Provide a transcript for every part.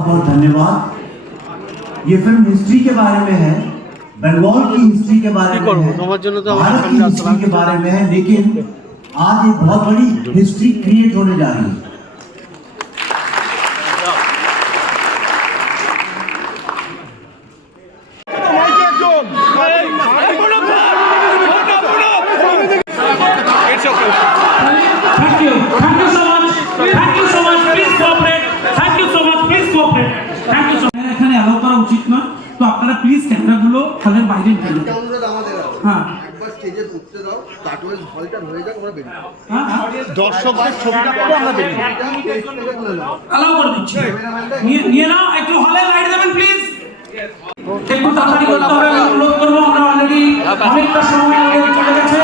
बहुत धन्यवाद। ये फ़िल्म हिस्ट्री के बारे में है बंगाल की हिस्ट्री के बारे में है भारत की हिस्ट्री के बारे में है लेकिन आज एक बहुत बड़ी हिस्ट्री क्रिएट होने जा रही है। এখানে অ্যালাউ করা উচিত নয় তো আপনারা প্লিজ ক্যামেরাগুলো হলের বাইরে নিয়ে যান। হ্যাঁ। হয়ে। একটু তাড়াতাড়ি করতে হবে অনুরোধ করব, আমরা অলরেডি অনেকটা সময় আগে চলে গেছে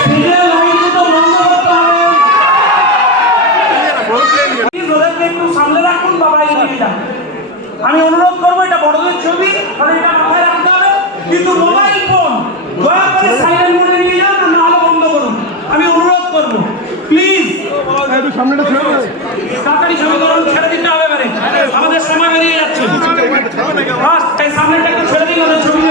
স্টেজের লাইট দুটো বন্ধ করতে হবে প্লিজ আমি অনুরোধ করব, এটা বড়দের ছবি, কারণ এটা মাথায় রাখতে হবে। কিন্তু মোবাইল ফোন, দয়া করে সাইলেন্ট মোডে নিয়ে যান, আর নাহলে বন্ধ করুন। আমি অনুরোধ করব প্লিজ তাড়াতাড়ি ছবি করুন ছেড়ে দিতে হবে এবারে। আমাদের সময় বেরিয়ে যাচ্ছে। সামনেটা একটু ছেড়ে দিন ছবি না